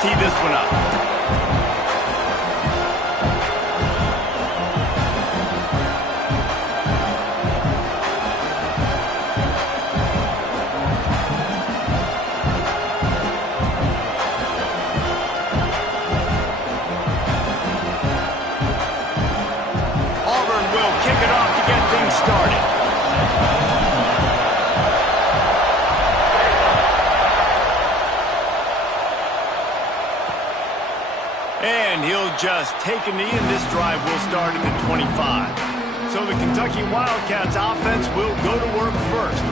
tee this one up. Auburn will kick it off to get things started. And he'll just take a knee, and this drive will start at the 25. So the Kentucky Wildcats offense will go to work first.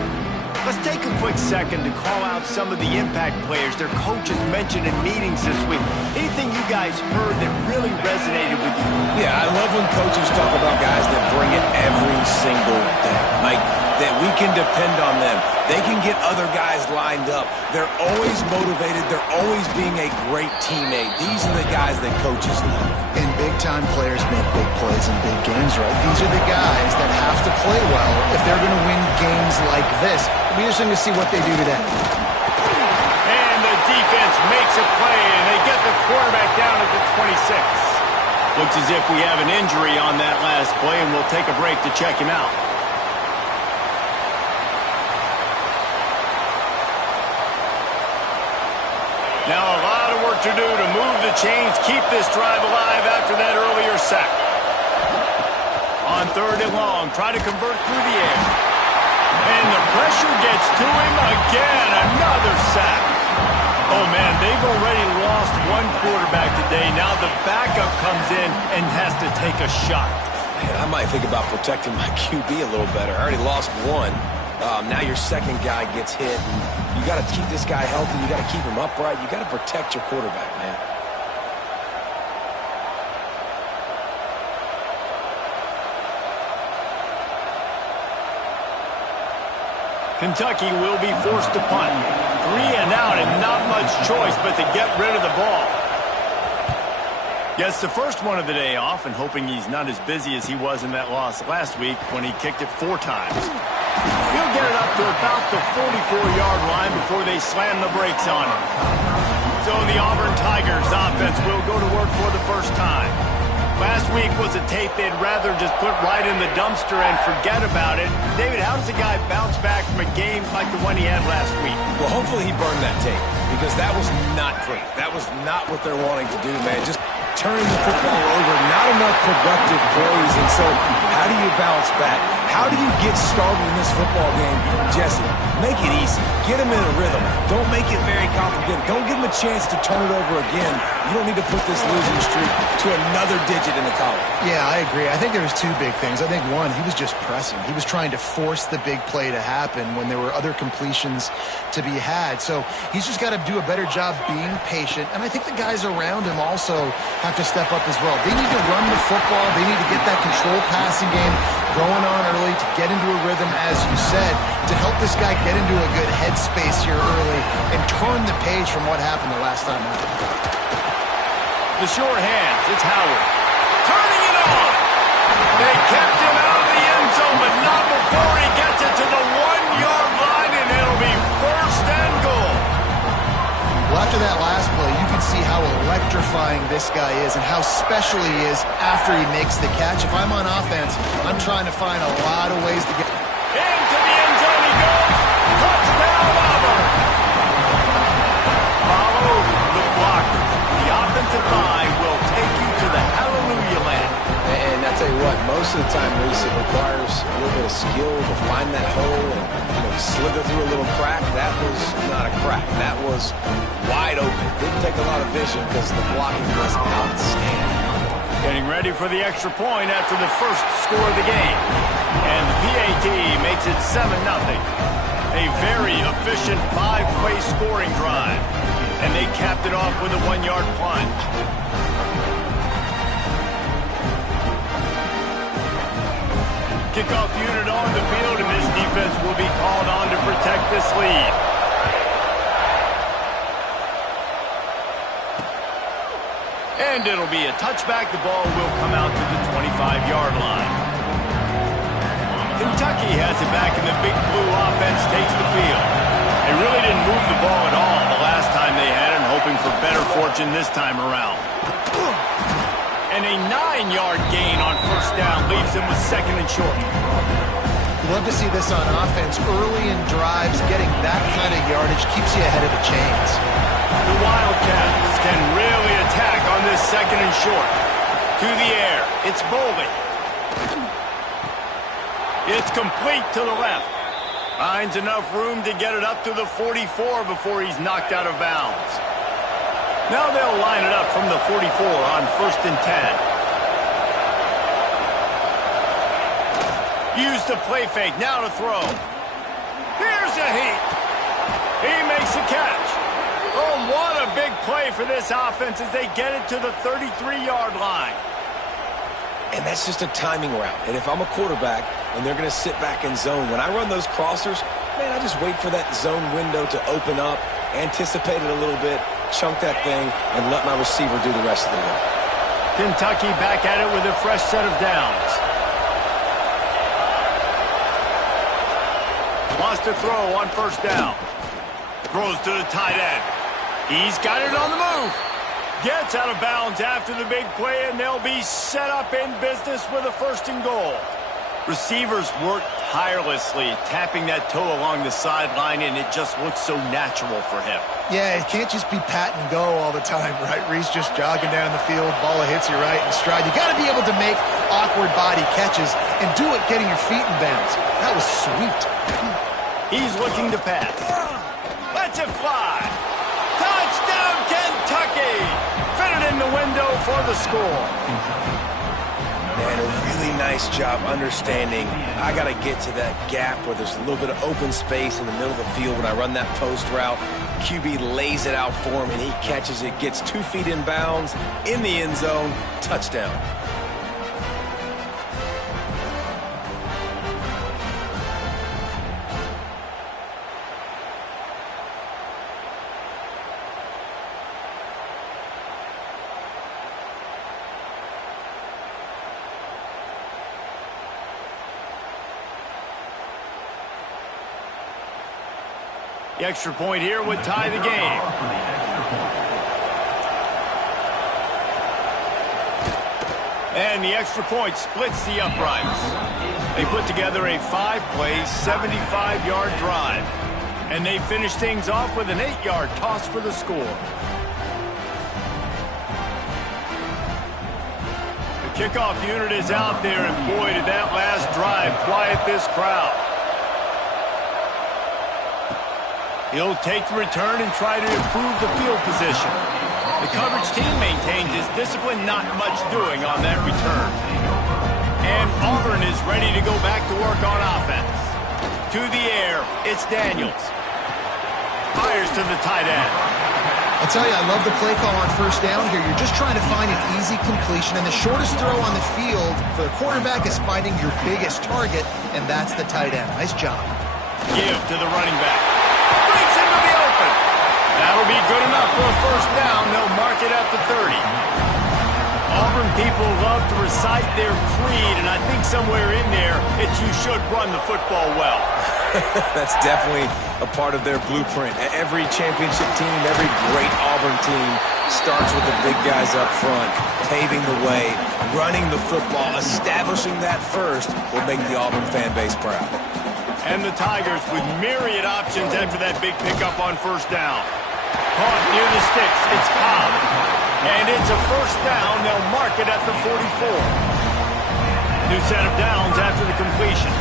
Let's take a quick second to call out some of the impact players their coaches mentioned in meetings this week. Anything you guys heard that really resonated with you? Yeah, I love when coaches talk about guys that bring it every single day. Like, that we can depend on them. They can get other guys lined up. They're always motivated. They're always being a great teammate. These are the guys that coaches love. And big-time players make big plays in big games, right? These are the guys that have to play well if they're going to win games like this. It'll be interesting to see what they do today. And the defense makes a play, and they get the quarterback down at the 26. Looks as if we have an injury on that last play, and we'll take a break to check him out. Now a lot of work to do to move the chains, keep this drive alive after that earlier sack. On 3rd and long, try to convert through the air. And the pressure gets to him again, another sack. Oh man, they've already lost one quarterback today. Now the backup comes in and has to take a shot. Man, I might think about protecting my QB a little better. I already lost one. Now your second guy gets hit. And you got to keep this guy healthy. You got to keep him upright. You got to protect your quarterback, man. Kentucky will be forced to punt. 3 and out and not much choice but to get rid of the ball. Gets the first one of the day off and hoping he's not as busy as he was in that loss last week when he kicked it 4 times. He'll get it up to about the 44-yard line before they slam the brakes on him. So the Auburn Tigers offense will go to work for the first time. Last week was a tape they'd rather just put right in the dumpster and forget about it. David, how does a guy bounce back from a game like the one he had last week? Well, hopefully he burned that tape because that was not great. That was not what they're wanting to do, man. Just turning the football over, not enough productive plays. And so how do you bounce back? How do you get started in this football game? Jesse, make it easy. Get him in a rhythm. Don't make it very complicated. Don't give him a chance to turn it over again. You don't need to put this losing streak to another digit in the column. Yeah, I agree. I think there was 2 big things. I think one, he was just pressing. He was trying to force the big play to happen when there were other completions to be had. So he's just got to do a better job being patient. And I think the guys around him also have to step up as well. They need to run the football. They need to get that control passing game going on early to get into a rhythm, as you said, to help this guy get into a good headspace here early and turn the page from what happened the last time out. The short hands, it's Howard. Turning it on. They kept him out of the end zone, but not before he gets it to the 1-yard line, and it'll be 1st and goal. Well, after that last play, you can see how electrifying this guy is and how special he is after he makes the catch. If I'm on offense, I'm trying to find a lot of ways to get into the end zone he goes. Touchdown, Auburn. Follow the blockers. The offensive line will take you to the hallelujah land. And I tell you what, most of the time, Reese, it requires a little bit of skill to find that hole and slither through a little crack. That was not a crack. That was wide open. Didn't take a lot of vision because the blocking was outstanding. Getting ready for the extra point after the first score of the game. And the PAT makes it 7-0. A very efficient 5-play scoring drive. And they capped it off with a 1-yard plunge. Kickoff unit on the field, and this defense will be called on to protect this lead. And it'll be a touchback. The ball will come out to the 25-yard line. Kentucky has it back, and the Big Blue offense takes the field. They really didn't move the ball at all the last time they had it, hoping for better fortune margin this time around. And a 9-yard gain on first down leaves him with second and short. Love to see this on offense. Early in drives, getting that kind of yardage keeps you ahead of the chains. The Wildcats can really attack on this second and short. To the air, it's Boley. It's complete to the left. Finds enough room to get it up to the 44 before he's knocked out of bounds. Now they'll line it up from the 44 on first and 10. Use the play fake, now to throw. Here's a heat. He makes a catch. Oh, what a big play for this offense as they get it to the 33-yard line. And that's just a timing route. And if I'm a quarterback and they're going to sit back in zone, when I run those crossers, man, I just wait for that zone window to open up, anticipate it a little bit, chunk that thing, and let my receiver do the rest of the work. Kentucky back at it with a fresh set of downs. Wants to throw on first down. Throws to the tight end. He's got it on the move. Gets out of bounds after the big play, and they'll be set up in business with a first and goal. Receivers work tirelessly, tapping that toe along the sideline, and it just looks so natural for him. Yeah, it can't just be pat and go all the time, right? Reese just jogging down the field, ball hits you right in stride. You got to be able to make awkward body catches and do it getting your feet in bounds. That was sweet. He's looking to pass. Lets it fly. Touchdown, Kentucky! Fitted in the window for the score. Man, a really nice job understanding I got to get to that gap where there's a little bit of open space in the middle of the field when I run that post route. QB lays it out for him, and he catches it, gets 2 feet in bounds, in the end zone, touchdown. The extra point here would tie the game. And the extra point splits the uprights. They put together a 5-play, 75-yard drive. And they finish things off with an 8-yard toss for the score. The kickoff unit is out there, and boy, did that last drive quiet this crowd. He'll take the return and try to improve the field position. The coverage team maintains its discipline, not much doing on that return. And Auburn is ready to go back to work on offense. To the air, it's Daniels. Fires to the tight end. I'll tell you, I love the play call on first down here. You're just trying to find an easy completion, and the shortest throw on the field for the quarterback is finding your biggest target, and that's the tight end. Nice job. Give to the running back. Breaks into the open. That'll be good enough for a first down. They'll mark it at the 30. Auburn people love to recite their creed, and I think somewhere in there, it's you should run the football well. That's definitely a part of their blueprint. Every championship team, every great Auburn team starts with the big guys up front, paving the way, running the football, establishing that first will make the Auburn fan base proud. And the Tigers with myriad options after that big pickup on first down. Caught near the sticks, it's Cobb. And it's a first down, they'll mark it at the 44. New set of downs after the completion.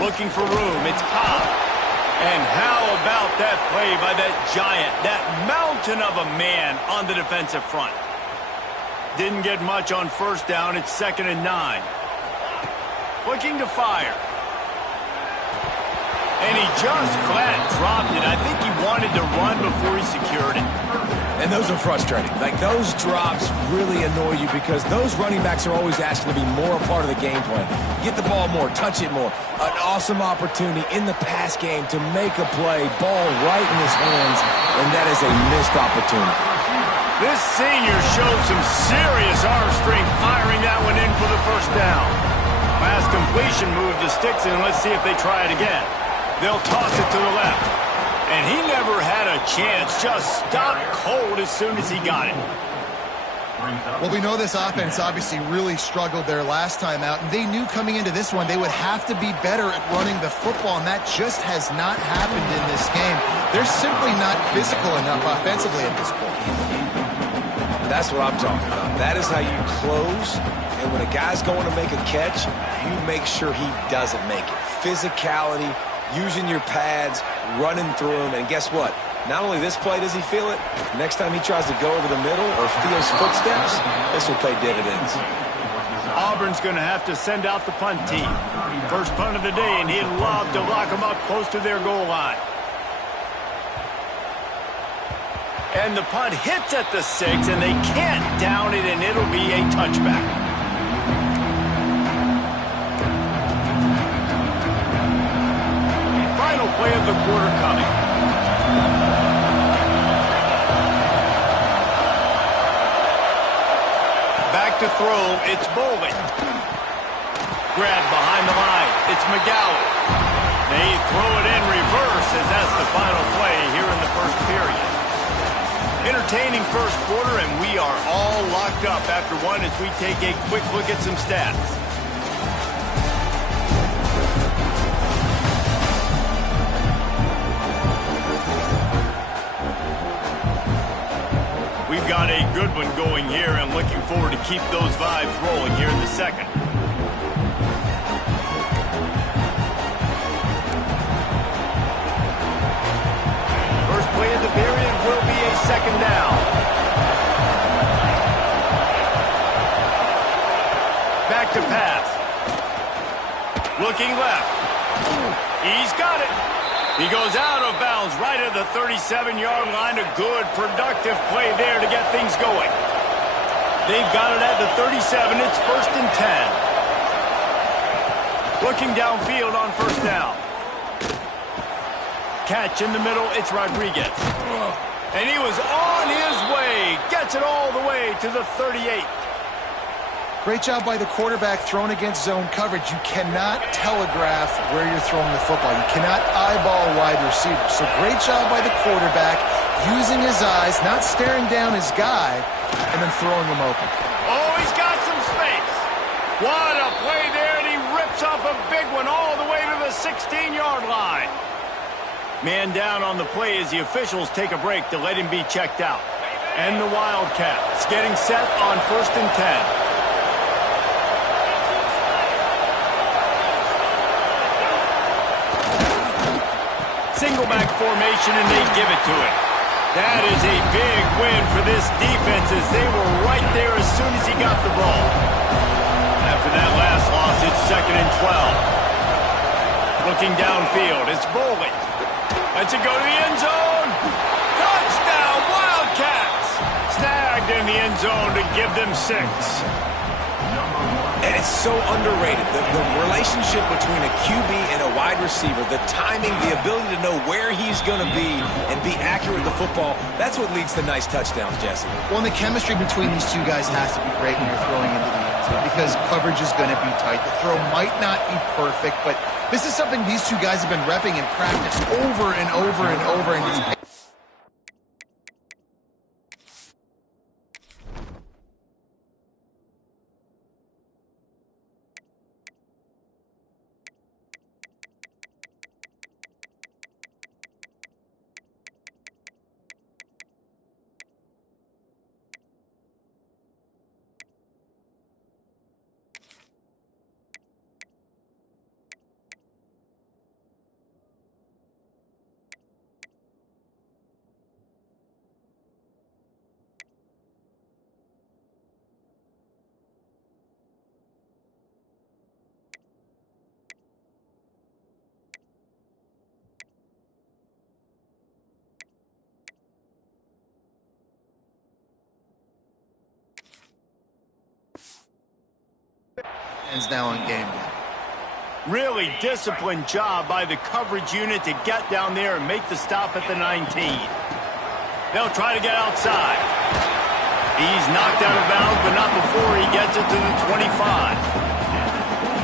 Looking for room, it's Cobb. And how about that play by that giant, that mountain of a man on the defensive front? Didn't get much on first down. It's 2nd and 9. Looking to fire. And he just flat dropped it. I think he wanted to run before he secured it. And those are frustrating. Like, those drops really annoy you because those running backs are always asking to be more a part of the game plan. Get the ball more, touch it more. An awesome opportunity in the pass game to make a play, ball right in his hands, and that is a missed opportunity. This senior showed some serious arm strength firing that one in for the first down. Last completion moved the sticks, and let's see if they try it again. They'll toss it to the left. And he never had a chance. Just stopped cold as soon as he got it. Well, we know this offense obviously really struggled their last time out, and they knew coming into this one they would have to be better at running the football, and that just has not happened in this game. They're simply not physical enough offensively at this point. That's what I'm talking about. That is how you close, and when a guy's going to make a catch, you make sure he doesn't make it. Physicality, using your pads, running through him, and guess what? Not only this play does he feel it, next time he tries to go over the middle or feels footsteps, this will pay dividends. Auburn's going to have to send out the punt team. First punt of the day, and he'd love to lock them up close to their goal line. And the punt hits at the 6, and they can't down it, and it'll be a touchback. Final play of the quarter coming. Back to throw, it's Bowling. Grab behind the line, it's McGowan. They throw it in reverse as that's the final play here in the first period. Entertaining first quarter, and we are all locked up after one as we take a quick look at some stats. We've got a good one going here, and looking forward to keep those vibes rolling here in the second. First play of the period will be a second down. Back to pass. Looking left. He's got it. He goes out of bounds right at the 37-yard line. A good, productive play there to get things going. They've got it at the 37. It's 1st and 10. Looking downfield on first down. Catch in the middle. It's Rodriguez. And he was on his way. Gets it all the way to the 38. Great job by the quarterback thrown against zone coverage. You cannot telegraph where you're throwing the football. You cannot eyeball a wide receiver. So great job by the quarterback using his eyes, not staring down his guy, and then throwing him open. Oh, he's got some space. What a play there, and he rips off a big one all the way to the 16-yard line. Man down on the play as the officials take a break to let him be checked out. And the Wildcats getting set on 1st and 10. Single back formation, and they give it to him. That is a big win for this defense as they were right there as soon as he got the ball. After that last loss, it's 2nd and 12. Looking downfield, it's Bowling. Lets it go to the end zone. Touchdown, Wildcats! Snagged in the end zone to give them 6. And it's so underrated. The relationship between a QB and a wide receiver, the timing, the ability to know where he's going to be and be accurate with the football, that's what leads to nice touchdowns, Jesse. Well, and the chemistry between these two guys has to be great when you're throwing into the end zone because coverage is going to be tight. The throw might not be perfect, but this is something these two guys have been repping in practice over and over and over, and it's now on game day. Really disciplined job by the coverage unit to get down there and make the stop at the 19. They'll try to get outside. He's knocked out of bounds, but not before he gets it to the 25.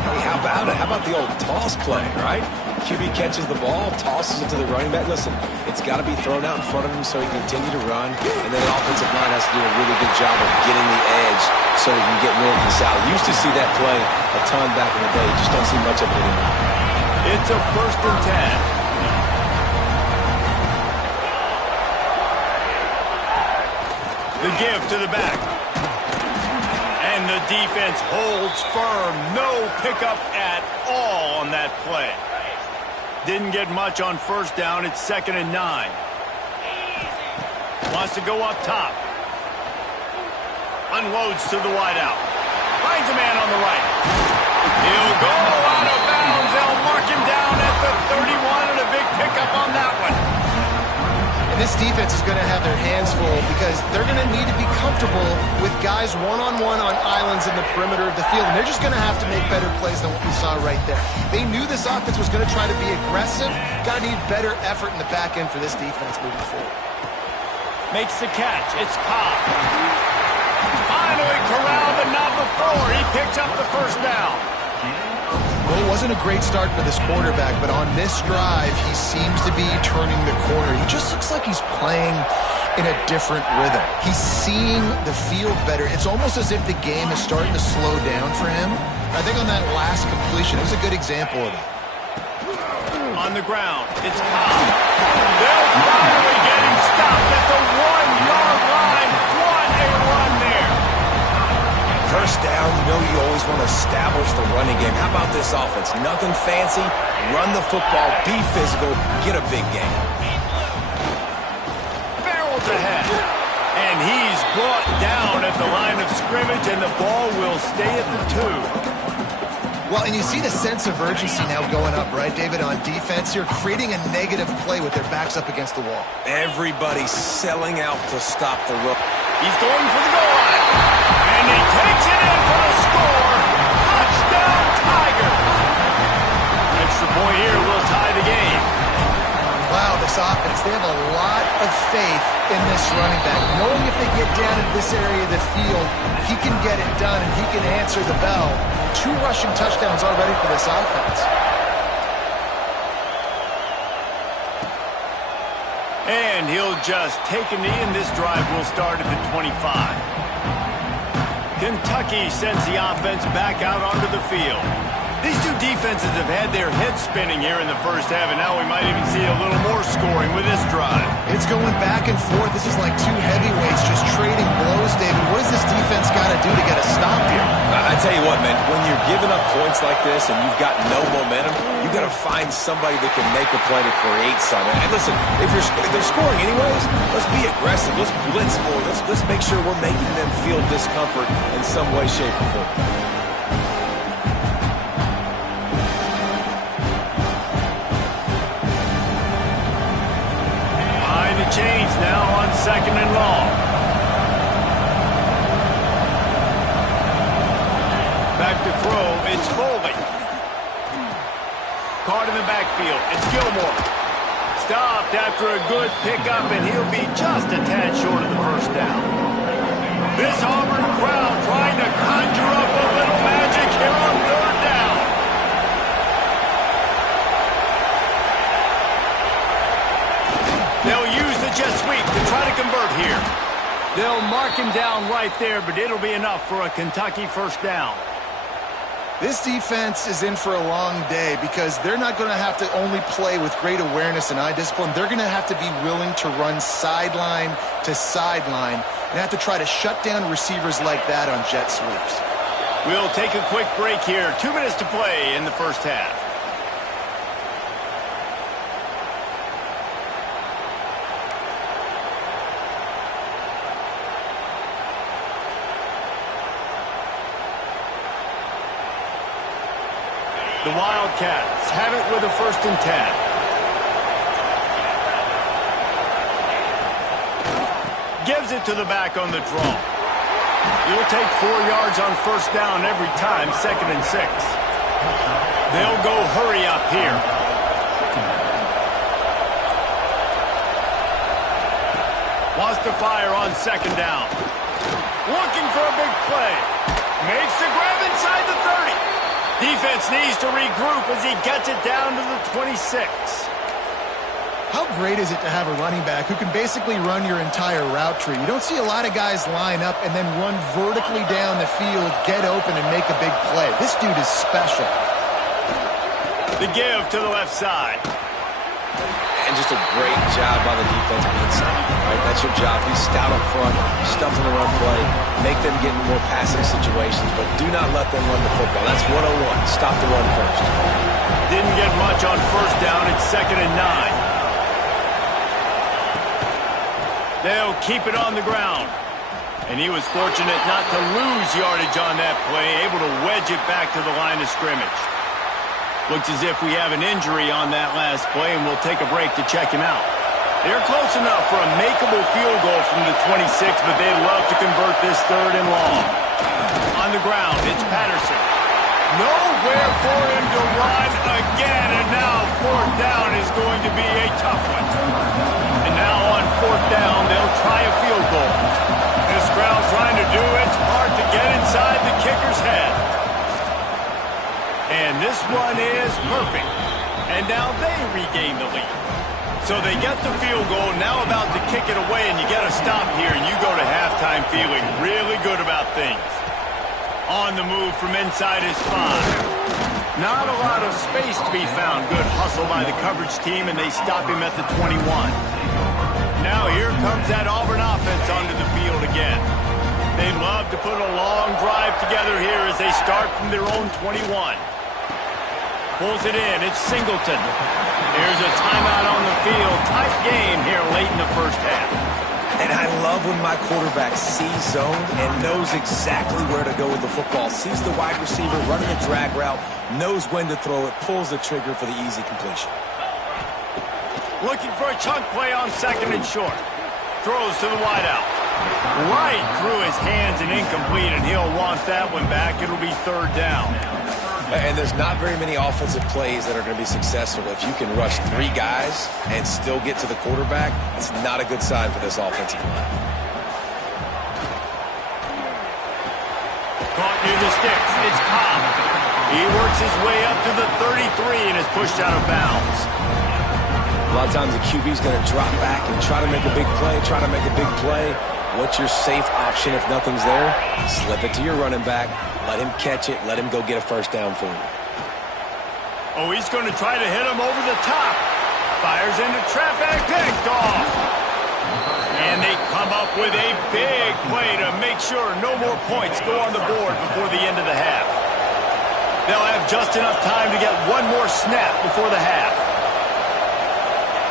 Hey, how about it? How about the old toss play, right? QB catches the ball, tosses it to the running back. Listen, it's got to be thrown out in front of him so he can continue to run, and then the offensive line has to do a really good job of getting the edge so he can get north and south. Used to see that play a ton back in the day. Just don't see much of it anymore. It's a 1st and 10. The give to the back. And the defense holds firm. No pickup at all on that play. Didn't get much on 1st down. It's 2nd and 9. Wants to go up top. Unloads to the wideout. Finds a man on the right. He'll go out of bounds. They'll mark him down at the 31, and a big pickup on that one. This defense is going to have their hands full because they're going to need to be comfortable with guys one-on-one on islands in the perimeter of the field, and they're just going to have to make better plays than what we saw right there. They knew this offense was going to try to be aggressive. Got to need better effort in the back end for this defense moving forward. Makes the catch. It's Cobb. Finally corralled, but not before. He picks up the 1st down. Well, it wasn't a great start for this quarterback, but on this drive, he seems to be turning the corner. He just looks like he's playing in a different rhythm. He's seeing the field better. It's almost as if the game is starting to slow down for him. I think on that last completion, it was a good example of that. On the ground, it's Cobb. They'll finally get him stopped at the 1-yard line. What a run there. 1st down, you know you always want to establish the running game. How about this offense? Nothing fancy. Run the football, be physical, get a big game. Barrels ahead. And he's brought down at the line of scrimmage, and the ball will stay at the 2. Well, and you see the sense of urgency now going up, right, David, on defense here, creating a negative play with their backs up against the wall. Everybody's selling out to stop the run. He's going for the goal line. And he takes it in for the score. Touchdown, Tiger. Extra point here will tie the game. Wow, this offense, they have a lot of faith in this running back. Knowing if they get down in this area of the field, he can get it done and he can answer the bell. 2 rushing touchdowns already for this offense. And he'll just take a knee, and this drive will start at the 25. Kentucky sends the offense back out onto the field. These two defenses have had their heads spinning here in the 1st half, and now we might even see a little more scoring with this drive. It's going back and forth. This is like 2 heavyweights just trading blows, David. What does this defense got to do to get a stop here? I tell you what, man, when you're giving up points like this and you've got no momentum, you got to find somebody that can make a play to create something. And listen, if they're scoring anyways, let's be aggressive. Let's blitz more. Let's make sure we're making them feel discomfort in some way, shape, or form. Chains now on 2nd and long. Back to throw, it's Foley. Caught in the backfield, it's Gilmore. Stopped after a good pickup, and he'll be just a tad short of the 1st down. This Auburn crowd trying to conjure up a little magic here on 3rd down. They'll use the jet sweep to try to convert here. They'll mark him down right there, but it'll be enough for a Kentucky 1st down. This defense is in for a long day because they're not going to have to only play with great awareness and eye discipline. They're going to have to be willing to run sideline to sideline and have to try to shut down receivers like that on jet sweeps. We'll take a quick break here. 2 minutes to play in the 1st half. The Wildcats have it with a 1st and 10. Gives it to the back on the draw. You'll take 4 yards on 1st down every time, 2nd and 6. They'll go hurry up here. Wants to fire on 2nd down. Looking for a big play. Makes the grab inside the 30. Defense needs to regroup as he gets it down to the 26. How great is it to have a running back who can basically run your entire route tree? You don't see a lot of guys line up and then run vertically down the field, get open, and make a big play. This dude is special. The give to the left side. And just a great job by the defense being stout. Right? That's your job. Be stout up front, stuff in the run play, make them get in more passing situations, but do not let them run the football. That's 101. Stop the run first. Didn't get much on first down. It's 2nd and 9. They'll keep it on the ground. And he was fortunate not to lose yardage on that play, able to wedge it back to the line of scrimmage. Looks as if we have an injury on that last play, and we'll take a break to check him out. They're close enough for a makeable field goal from the 26, but they'd love to convert this 3rd and long. On the ground, it's Patterson. Nowhere for him to run again, and now 4th down is going to be a tough one. And now on 4th down, they'll try a field goal. This crowd trying to do its part to get inside the kicker's head. And this one is perfect. And now they regain the lead. So they get the field goal, now about to kick it away, and you get a stop here, and you go to halftime feeling really good about things. On the move from inside his 5. Not a lot of space to be found. Good hustle by the coverage team, and they stop him at the 21. Now here comes that Auburn offense onto the field again. They'd love to put a long drive together here as they start from their own 21. Pulls it in. It's Singleton. There's a timeout on the field. Tight game here late in the first half. And I love when my quarterback sees zone and knows exactly where to go with the football. Sees the wide receiver running a drag route, knows when to throw it, pulls the trigger for the easy completion. Looking for a chunk play on 2nd and short. Throws to the wideout. Right through his hands and incomplete, and he'll want that one back. It'll be 3rd down. And there's not very many offensive plays that are going to be successful. If you can rush 3 guys and still get to the quarterback, it's not a good sign for this offensive line. Caught near the sticks. It's Cobb. He works his way up to the 33 and is pushed out of bounds. A lot of times the QB's going to drop back and try to make a big play, What's your safe option if nothing's there? Slip it to your running back. Let him catch it. Let him go get a first down for you. Oh, he's going to try to hit him over the top. Fires into traffic. Picked off. And they come up with a big play to make sure no more points go on the board before the end of the half. They'll have just enough time to get one more snap before the half.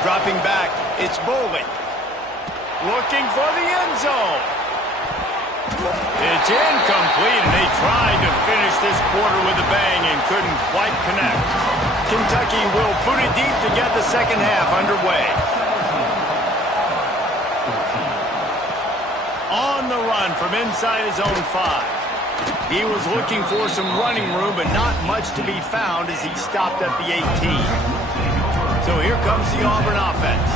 Dropping back, it's Boley. Looking for the end zone. It's incomplete, and they tried to finish this quarter with a bang and couldn't quite connect. Kentucky will boot it deep to get the second half underway. On the run from inside his own 5. He was looking for some running room, but not much to be found as he stopped at the 18. So here comes the Auburn offense.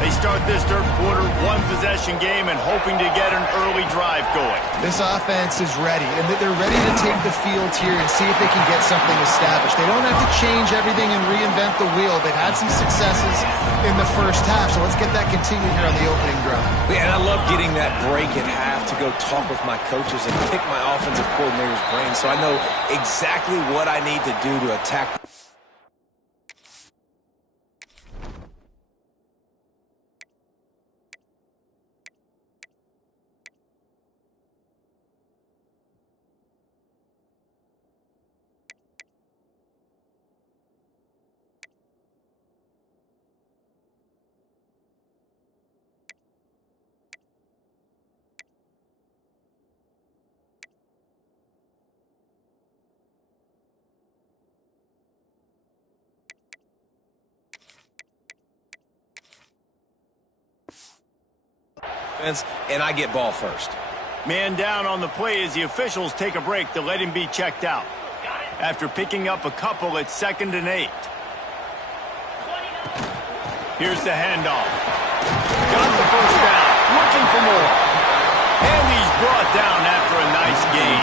They start this 3rd quarter, 1-possession game, and hoping to get an early drive going. This offense is ready, and they're ready to take the field here and see if they can get something established. They don't have to change everything and reinvent the wheel. They've had some successes in the first half, so let's get that continued here on the opening drive. Yeah, and I love getting that break at half to go talk with my coaches and pick my offensive coordinator's brain so I know exactly what I need to do to attack. And I get ball first. Man down on the play as the officials take a break to let him be checked out. After picking up a couple, it's 2nd and 8. Here's the handoff. Got the first down. Looking for more. And he's down after a nice gain.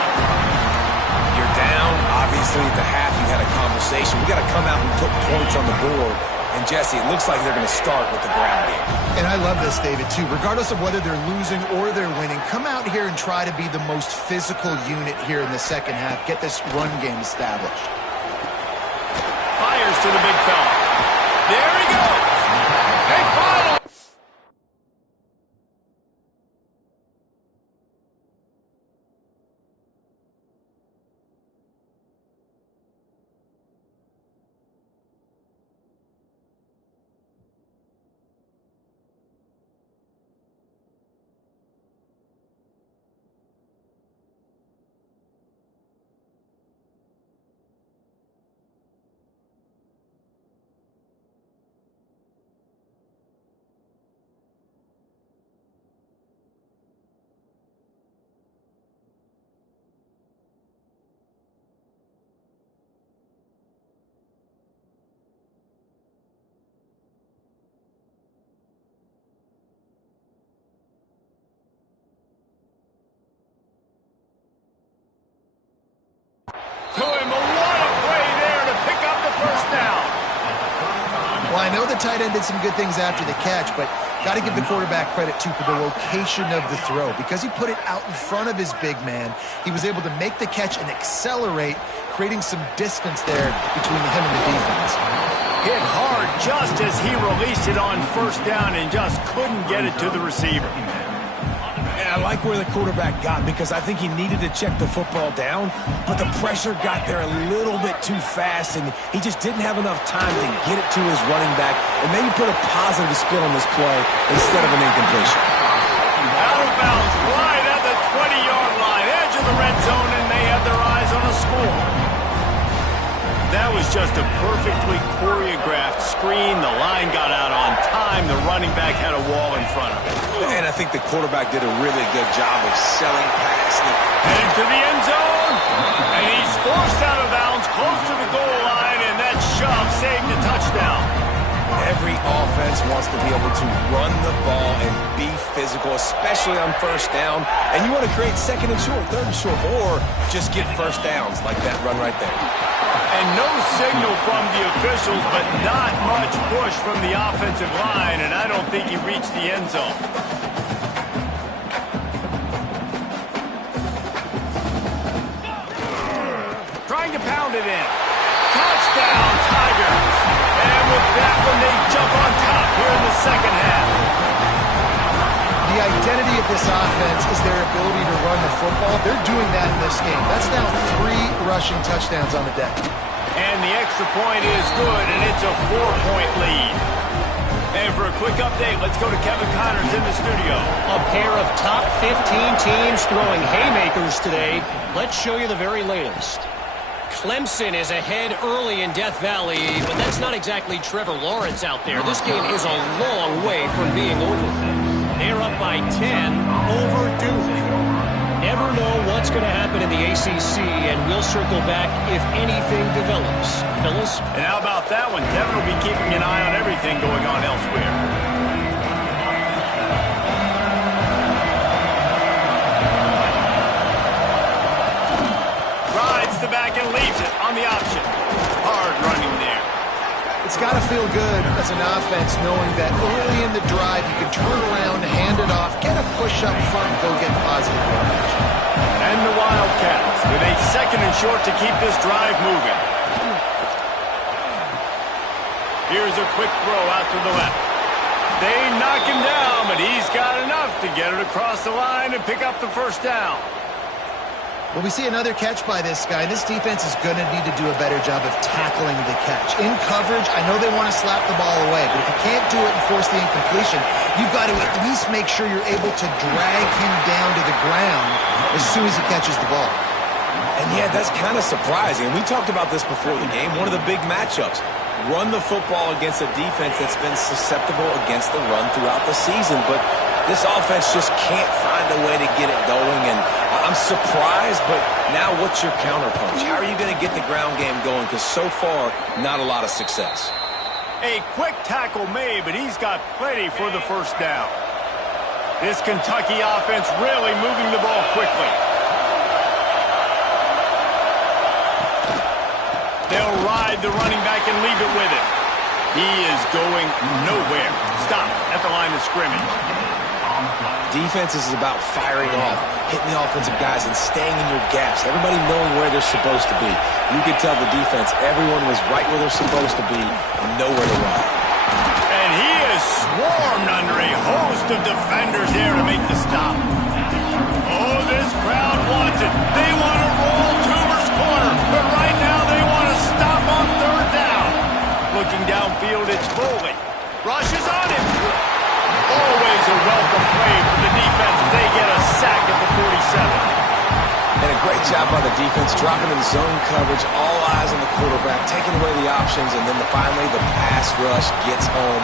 You're down. Obviously, at the half, you had a conversation. We got to come out and put points on the board. And, Jesse, it looks like they're going to start with the ground game. And I love this, David, too. Regardless of whether they're losing or they're winning, come out here and try to be the most physical unit here in the second half. Get this run game established. Fires to the big fella. There he goes. Hey, follow. To him, what a play there to pick up the first down. Well, I know the tight end did some good things after the catch, but got to give the quarterback credit, too, for the location of the throw. Because he put it out in front of his big man, he was able to make the catch and accelerate, creating some distance there between him and the defense. Hit hard just as he released it on first down and just couldn't get it to the receiver. I like where the quarterback got because I think he needed to check the football down, but the pressure got there a little bit too fast, and he just didn't have enough time to get it to his running back and maybe put a positive spin on this play instead of an incompletion. Out of bounds, right at the 20-yard line, edge of the red zone, and they have their eyes on a score. That was just a perfectly choreographed screen. The line got out on time. The running back had a wall in front of it. And I think the quarterback did a really good job of selling past it. Heading to the end zone. And he's forced out of bounds close to the goal line, and that shove saved a touchdown. Every offense wants to be able to run the ball and be physical, especially on first down. And you want to create second and short, third and short, or just get first downs like that run right there. And no signal from the officials, but not much push from the offensive line, and I don't think he reached the end zone. Trying to pound it in. Touchdown, Tigers. And with that one, they jump on top here in the second half. The identity of this offense is their ability to run the football. They're doing that in this game. That's now 3 rushing touchdowns on the deck. And the extra point is good, and it's a 4-point lead. And for a quick update, let's go to Kevin Connors in the studio. A pair of top 15 teams throwing haymakers today. Let's show you the very latest. Clemson is ahead early in Death Valley, but that's not exactly Trevor Lawrence out there. This game is a long way from being over. They're up by 10, overdue. Never know what's going to happen in the ACC, and we'll circle back if anything develops. Phyllis? And how about that one? Devin will be keeping an eye on everything going on elsewhere. Rides the back and leaves it on the option. Hard running there. It's got to feel good as an offense knowing that early in the drive you can turn around, hand it off, get a push up front, and go get positive yardage. And the Wildcats with a second and short to keep this drive moving. Here's a quick throw out to the left. They knock him down, but he's got enough to get it across the line and pick up the first down. Well, we see another catch by this guy. This defense is going to need to do a better job of tackling the catch. In coverage, I know they want to slap the ball away, but if you can't do it and force the incompletion, you've got to at least make sure you're able to drag him down to the ground as soon as he catches the ball. And yeah, that's kind of surprising. We talked about this before the game. One of the big matchups. Run the football against a defense that's been susceptible against the run throughout the season. But this offense just can't find a way to get it going. And I'm surprised, but now what's your counterpunch? How are you going to get the ground game going? Because so far, not a lot of success. A quick tackle made, but he's got plenty for the first down. This Kentucky offense really moving the ball quickly. inside the running back and leave it with him. He is going nowhere. Stop at the line of scrimmage. Defense is about firing off, hitting the offensive guys, and staying in your gaps. Everybody knowing where they're supposed to be. You could tell the defense, everyone was right where they're supposed to be, nowhere to run. And he is swarmed under a host of defenders there to make the stop. Oh, this crowd wants it. They want to roll Toomer's corner, but right now they want to stop on third down. Looking downfield, it's Foley. Rushes on him. Always a welcome play for the defense as they get a sack at the 47. And a great job by the defense, dropping in zone coverage, all eyes on the quarterback, taking away the options, and then finally the pass rush gets home.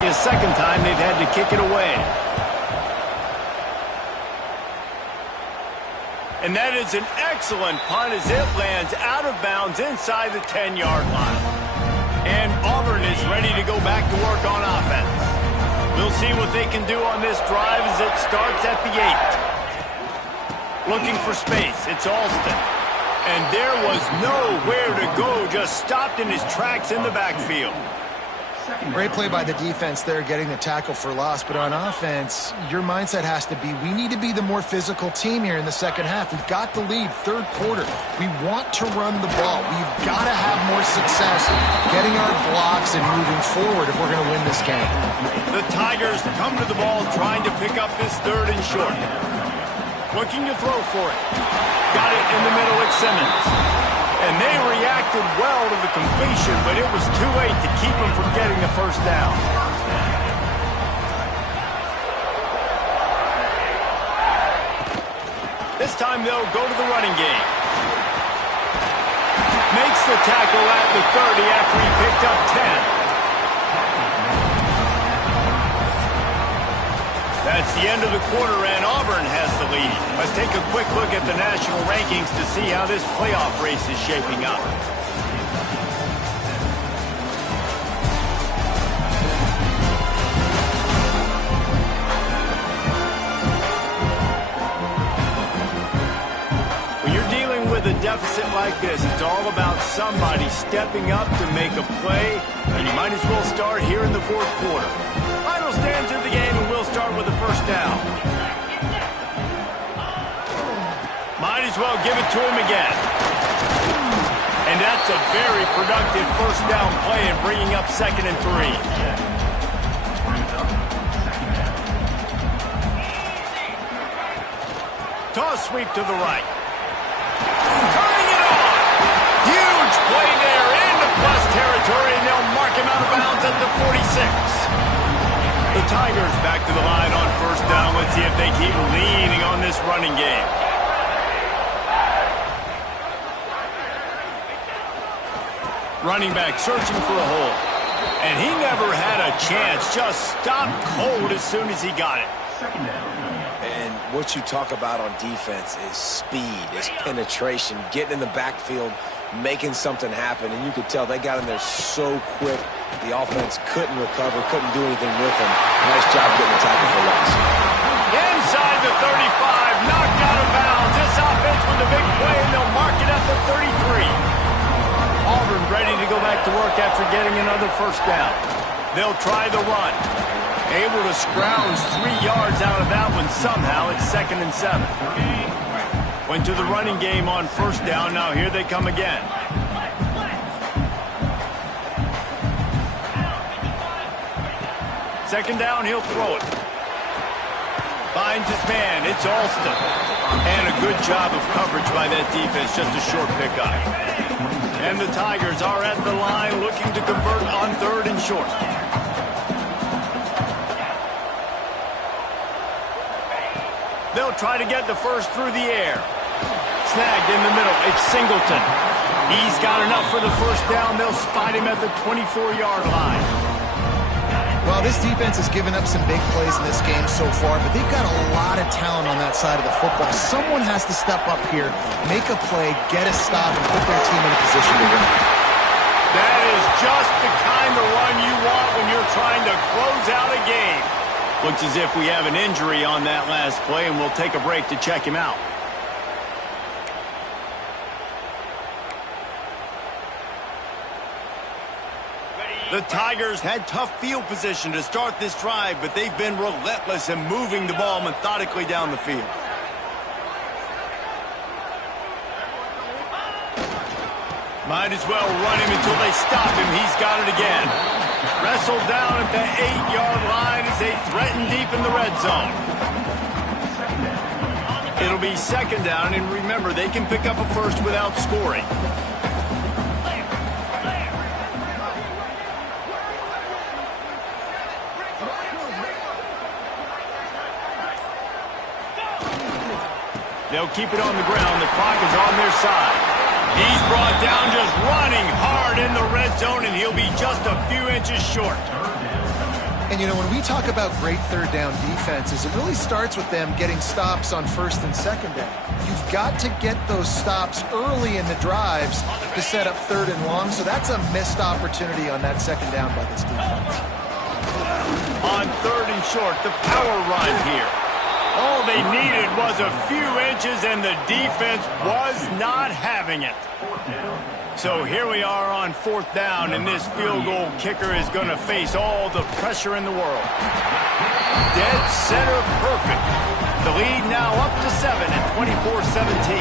The second time they've had to kick it away. And that is an excellent punt as it lands out of bounds inside the 10-yard line. And Auburn is ready to go back to work on offense. We'll see what they can do on this drive as it starts at the 8. Looking for space, it's Alston. And there was nowhere to go, just stopped in his tracks in the backfield. Great play by the defense there, getting the tackle for loss. But on offense, your mindset has to be, we need to be the more physical team here in the second half. We've got the lead, third quarter. We want to run the ball. We've got to have more success getting our blocks and moving forward if we're going to win this game. The Tigers come to the ball trying to pick up this third and short. Looking to throw for it. Got it in the middle at Simmons. And they reacted well to the completion, but it was too late to keep them from getting the first down. This time they'll go to the running game. Makes the tackle at the 30 after he picked up 10. That's the end of the quarter, and Auburn has the lead. Let's take a quick look at the national rankings to see how this playoff race is shaping up. When you're dealing with a deficit like this, it's all about somebody stepping up to make a play, and you might as well start here in the fourth quarter. Final stands of the game, and we'll start with the first down. Might as well give it to him again. And that's a very productive first down play and bringing up 2nd and 3. Toss sweep to the right. Turning it on. Huge play there into plus territory, and they'll mark him out of bounds at the 46. The Tigers back to the line on first down. Let's see if they keep leaning on this running game. Running back searching for a hole. And he never had a chance. Just stopped cold as soon as he got it. And what you talk about on defense is speed, is penetration, getting in the backfield, making something happen. And you could tell they got in there so quick. The offense couldn't recover, couldn't do anything with them. Nice job getting the tackle for loss. Inside the 35, knocked out of bounds. This offense with a big play, and they'll mark it at the 33. Auburn ready to go back to work after getting another first down. They'll try the run. Able to scrounge 3 yards out of that one somehow. It's 2nd and 7. Went to the running game on first down. Now here they come again. Second down, he'll throw it. Finds his man. It's Alston. And a good job of coverage by that defense. Just a short pickup. And the Tigers are at the line looking to convert on 3rd and short. They'll try to get the first through the air. Snagged in the middle. It's Singleton. He's got enough for the first down. They'll spot him at the 24-yard line. Well, this defense has given up some big plays in this game so far, but they've got a lot of talent on that side of the football. Someone has to step up here, make a play, get a stop, and put their team in a position to win. That is just the kind of run you want when you're trying to close out a game. Looks as if we have an injury on that last play, and we'll take a break to check him out. The Tigers had tough field position to start this drive, but they've been relentless in moving the ball methodically down the field. Might as well run him until they stop him. He's got it again. Wrestled down at the 8-yard line as they threaten deep in the red zone. It'll be second down, and remember, they can pick up a first without scoring. They'll keep it on the ground. The clock is on their side. He's brought down just running hard in the red zone, and he'll be just a few inches short. And, you know, when we talk about great third down defenses, it really starts with them getting stops on first and second down. You've got to get those stops early in the drives to set up third and long, so that's a missed opportunity on that second down by this defense. On third and short, the power run here. All they needed was a few inches, and the defense was not having it. So here we are on fourth down, and this field goal kicker is going to face all the pressure in the world. Dead center perfect. The lead now up to 7 at 24-17.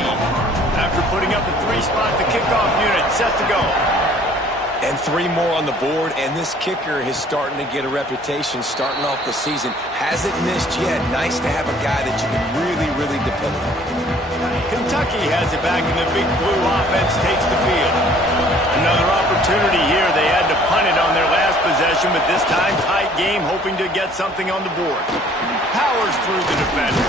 After putting up a 3-spot, the kickoff unit set to go. And 3 more on the board, and this kicker is starting to get a reputation starting off the season. Hasn't missed yet. Nice to have a guy that you can really, really depend on. Kentucky has it back, and the Big Blue offense takes the field. Another opportunity here. They had to punt it on their last possession, but this time tight game, hoping to get something on the board. Powers through the defender.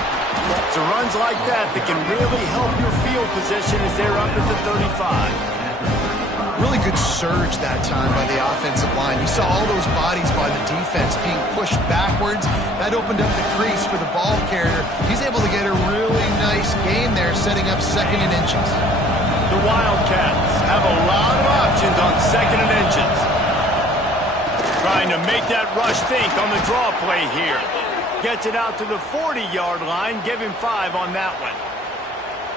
It's runs like that that can really help your field position as they're up at the 35. Really good surge that time by the offensive line. You saw all those bodies by the defense being pushed backwards. That opened up the crease for the ball carrier. He's able to get a really nice gain there, setting up second and inches. The Wildcats have a lot of options on second and inches. Trying to make that rush think on the draw play here. Gets it out to the 40-yard line. Give him 5 on that one.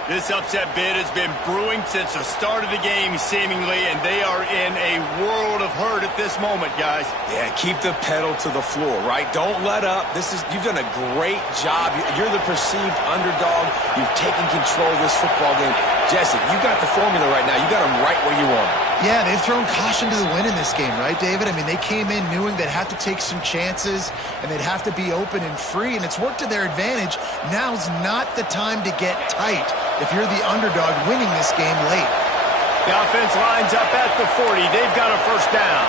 This upset bid has been brewing since the start of the game, seemingly, and they are in a world of hurt at this moment, guys. Yeah, keep the pedal to the floor, right? Don't let up. You've done a great job. You're the perceived underdog. You've taken control of this football game. Jesse, you got the formula right now. You got them right where you want them. Yeah, they've thrown caution to the wind in this game, right, David? I mean, they came in knowing they'd have to take some chances, and they'd have to be open and free, and it's worked to their advantage. Now's not the time to get tight if you're the underdog winning this game late. The offense lines up at the 40. They've got a first down.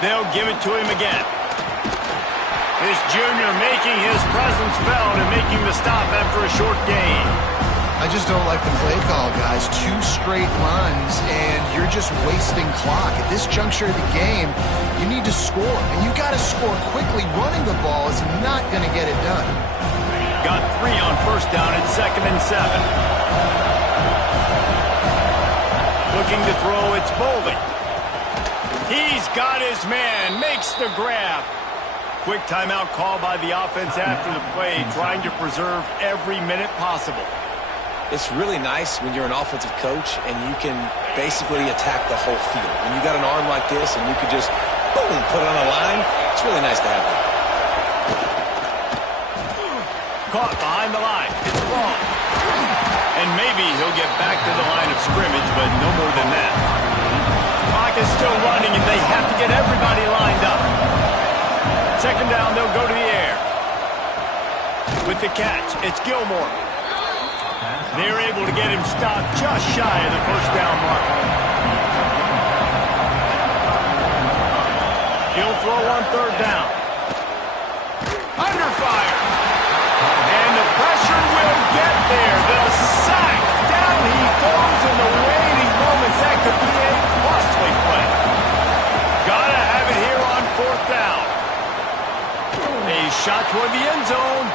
They'll give it to him again. This junior making his presence felt and making the stop after a short gain. I just don't like the play call, guys. 2 straight runs, and you're just wasting clock. At this juncture of the game, you need to score, and you got to score quickly. Running the ball is not going to get it done. Got 3 on first down at second and 7. Looking to throw, it's Bolden. He's got his man, makes the grab. Quick timeout call by the offense after the play, trying to preserve every minute possible. It's really nice when you're an offensive coach and you can basically attack the whole field. When you got an arm like this and you could just, boom, put it on a line, it's really nice to have that. Caught behind the line. It's long. And maybe he'll get back to the line of scrimmage, but no more than that. Clock is still running, and they have to get everybody lined up. Second down, they'll go to the air. With the catch, it's Gilmore. They're able to get him stopped just shy of the first down mark. He'll throw on third down. Under fire. And the pressure will get there. The sack. Down he goes in the waiting moments. That could be a costly play. Gotta have it here on fourth down. A shot toward the end zone.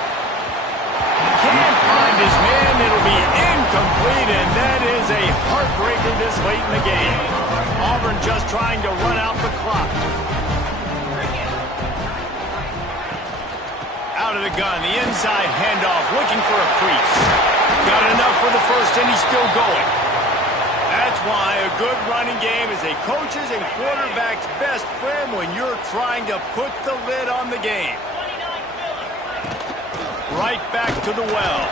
Can't find his man. It'll be incomplete, and that is a heartbreaker this late in the game. Auburn just trying to run out the clock. Out of the gun, the inside handoff, looking for a crease. Got enough for the first, and he's still going. That's why a good running game is a coach's and quarterback's best friend when you're trying to put the lid on the game. Right back to the well.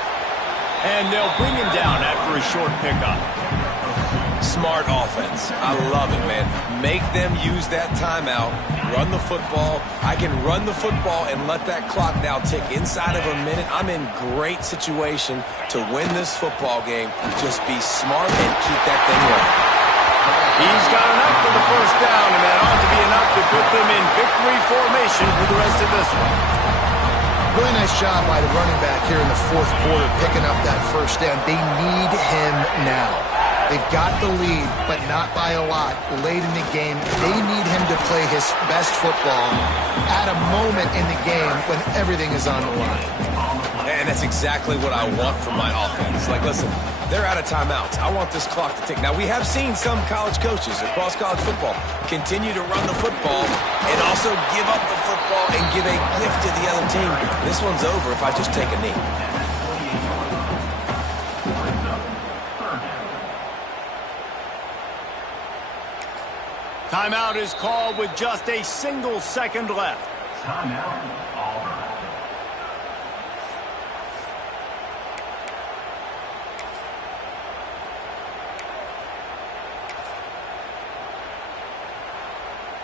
And they'll bring him down after a short pickup. Smart offense. I love it, man. Make them use that timeout. Run the football. I can run the football and let that clock now tick inside of a minute. I'm in great situation to win this football game. Just be smart and keep that thing running. He's got enough for the first down, and that ought to be enough to put them in victory formation for the rest of this one. Really nice job by the running back here in the fourth quarter, picking up that first down. They need him now. They've got the lead, but not by a lot. Late in the game, they need him to play his best football at a moment in the game when everything is on the line. And that's exactly what I want from my offense. Like, listen, they're out of timeouts. I want this clock to tick. Now, we have seen some college coaches across college football continue to run the football and also give up the football and give a gift to the other team. This one's over if I just take a knee. Timeout is called with just a single second left. Timeout, Auburn.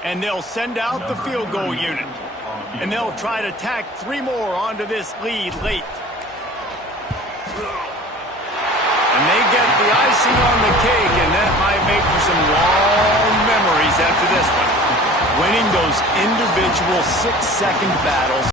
And they'll send out the field goal unit. And they'll try to tack 3 more onto this lead late. And they get the icing on the cake, and that might make for some long memories after this one. Winning those individual 6-second battles